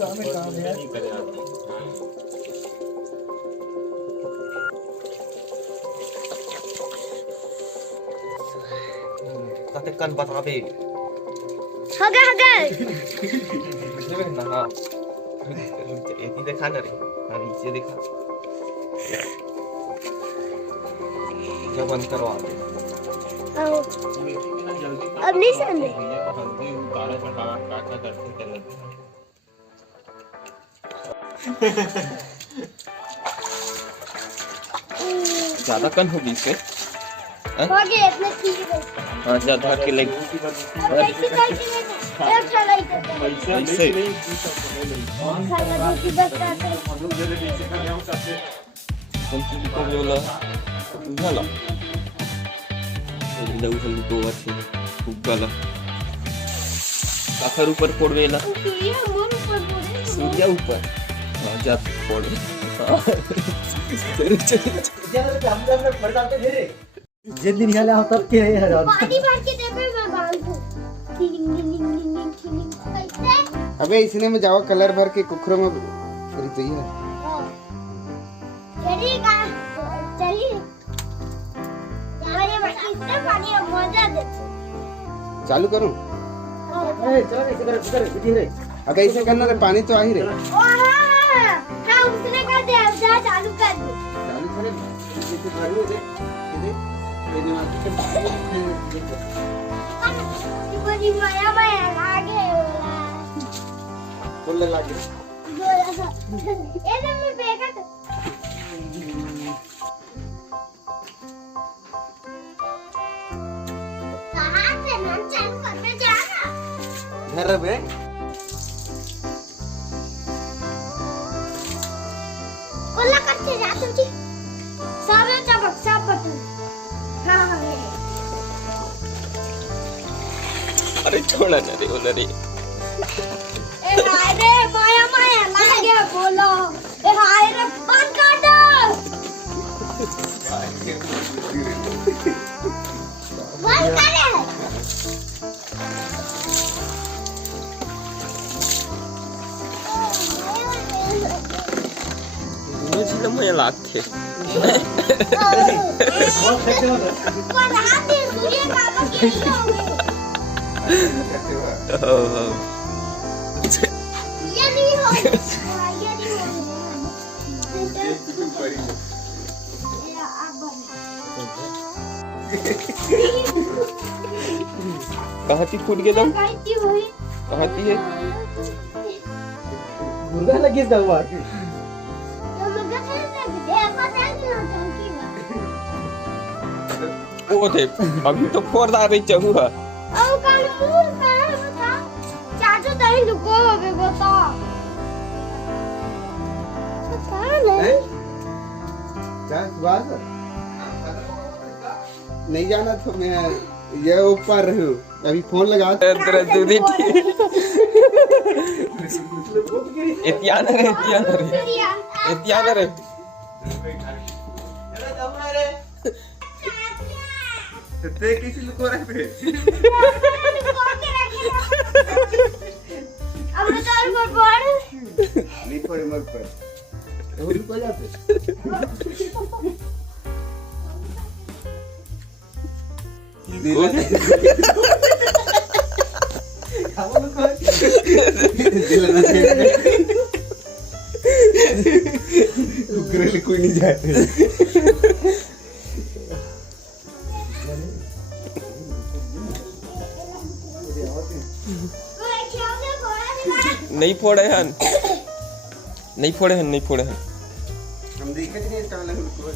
काम है नहीं करे आदमी। Katakan batabe. Hagar. Ini mana ha? Ini देखा ना रे, हाँ नीचे देखा। जब बंद करो आप। अब नहीं सुनते। ज़्यादा कन होगी इससे? हो गया इतने ठीक है। हाँ ज़्यादा के लिए। कैसी कैसी नहीं एक चला ही करते हैं। ऐसे। खाना दूसरी बस करते हैं। कौन सी को बोला? उजाला। उजाला उजाला दो अच्छे। उजाला। काखर ऊपर फोड़वेला। सूर्य मोर ऊपर बोले। सूर्य ऊपर। हाँ जब फोड़े। जिन दिन यहाँ तब के हजार पानी भर के दे मैं बाल को कैसे अबे इसने में जाओ कलर भर के कुखरों में पूरी चाहिए चलिएगा चलिए हमारे मट्टी से पानी मजा देते चालू करूं अबे ऐसे करना रे पानी तो आ ही रे हाँ उसने कहा दे अब जा चालू कर दे चालू करे इसे भर दे बड़ी माया माया लागे फुल लागे ये तो मैं बेगा तो कहाँ से मन चालू करने जाना घर बे कोला करते जा तुझे सारे चबक सब पटू हाँ हाँ अरे छोड़ा ना रे बोला रे। ए हाय रे माया माया लागे बोलो ए हाय रे बंद कर दो बंद करे मुझे लम्बा ये लाखे। कौन हाथी सूर्य का कैसे हो गए ये नहीं हो ये नहीं हो कहाँ थी फूट गया दम? कैसी हुई कहाँ थी है? मुर्गा लगी इस दवा तो मुझे कैसे ये पता नहीं होता कि वो थे अभी तो फोड़ रहा रही चहुआ। अब कानून का है बता चाचू तही लुको होगे बता पता नहीं क्या बात नहीं जाना तो मैं ये ऊपर हूँ अभी फोन लगा तेरा दूधी इतियाना रे इतियाना रे ते किसी लुको रहे थे अब तो और पर नहीं पड़े मत पर और लुको जाते उग्र कोई नहीं जाते नहीं फोड़े हन नहीं फोड़े हन नहीं फोड़े हन हम देखे नहीं इसका वाला लुको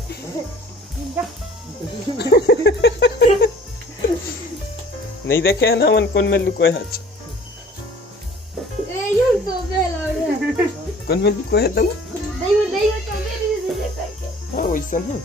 नहीं देखे हैं ना मन कौन में लुको है आज ये तो बेला रे कौन में लुको है दम नहीं तो मेरी करके हाँ वैसा है